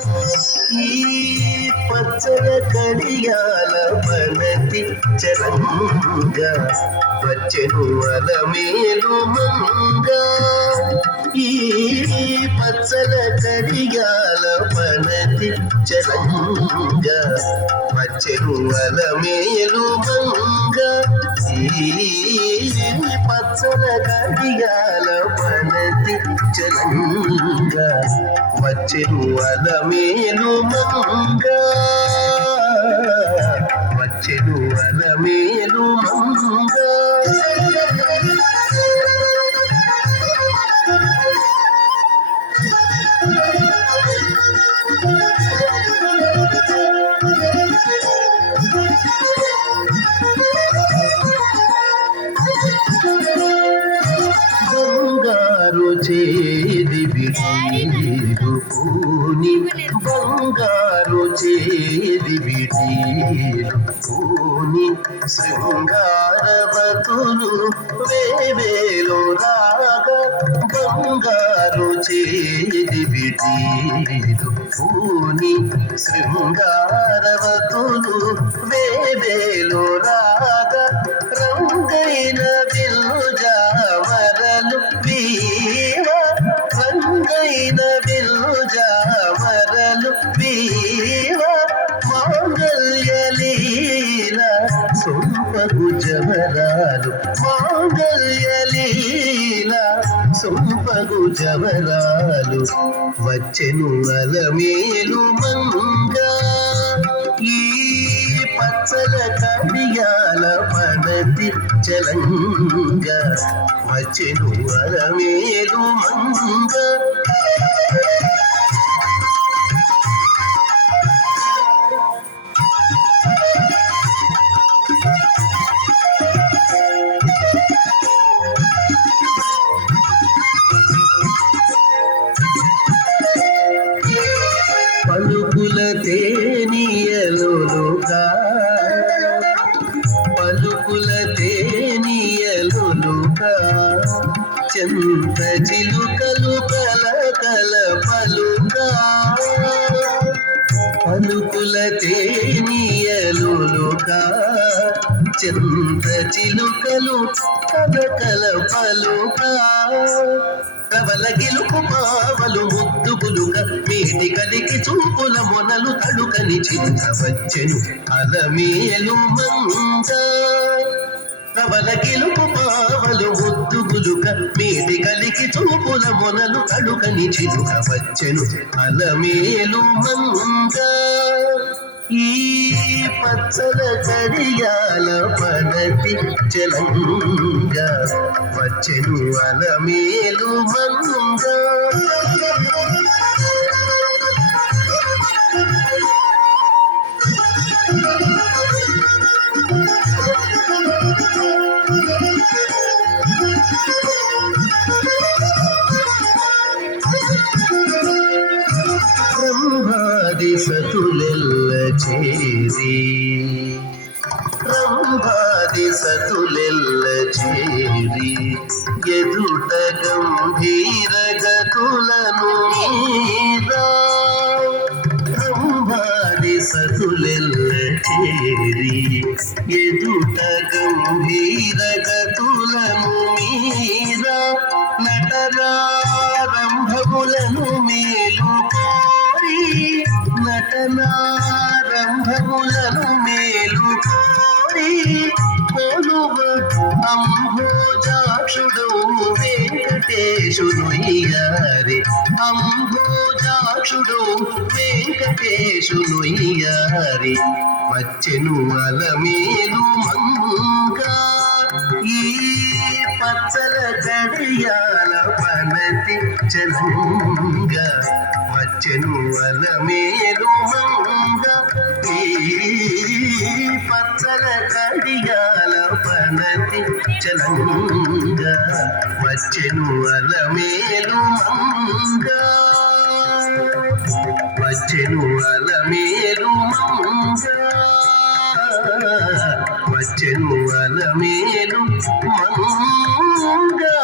ఈ పచ్చల కడియాల మనతి చలంగా వచ్చెను అలమేలు మంగా. ఈ పచ్చల కడియాల మనతి చలంగా వచ్చెను అలమేలు మంగా. ఈ పచ్చల కడియాల మనతి చలంగా వచ్చెను అలమేలు మంగా. వచ్చెను అలమేలు మంగా. బంగారు చేది విటీరు పూని బంగారు చేది విటీరు పూని శృంగారవతులు వేవేలో రాగా. బంగారు చేది విటీరు పూని శృంగారవతులు వేవేలో రాగా. రంగైన విల్లుజామరలు వీవ రంగైన విల్లుజామరలు వీవ మాంగళ్యలీల సొంపగు జవరాలు. మాంగళ్యలీల సొంపగు జవరాలు వచ్చెను అలమేలు మంగా. ఈ పచ్చల కడియాల పడతి చలంగా వచ్చెను అలమేలు మంగా. పలుకుల తేనియలుగా పలుకుల తేనియలుగా చెంత చిలుకలు కలకల పలుగా. పలుకుల తేనియలుగా చెంత చిలుకలు కలకల పలుగా. ప్రబల గెలుపు పావలు ముద్దుగులుక మేటి కలికి చూపుల మొనలు తడుకని చింత వచ్చెను అలమేలు మంగా. ప్రబల గెలుపు పావలు ముద్దుగులుక మేటి కలికి చూపుల మొనలు తడుకని చిలుక వచ్చెను అలమేలు మంగా. ఈ పచ్చల కడియాల పడతి చలంగా వచ్చెను అలమేలు మంగా. బ్రహ్మాది సతులెల్ల చేరి బ్రహ్మాది సతులెల్ల చేరి ఎదుట గంభీర గతులను మీదా. బ్రహ్మాది సతులెల్ల చేరి ఎదుట గంభీర గతులను మీదా. నటనారంభములను మేలు నటనారంభములను మేలు కోరి కొలువ అంభోజాక్షుడు వెంకటేశుడు ఇయారే. అంభోజాక్షుడు వెంకటేశుడు ఇయారే వచ్చెను అలమేలు మంగా. ఈ పచ్చల కడియాల పడతి చలంగా వచ్చెను అలమేలు మంగా. ఈ పచ్చల కడియాల పడతి చలంగా వచ్చెను అలమేలు మంగా. వచ్చెను అలమేలు మంగా. వచ్చెను అలమేలు మంగా.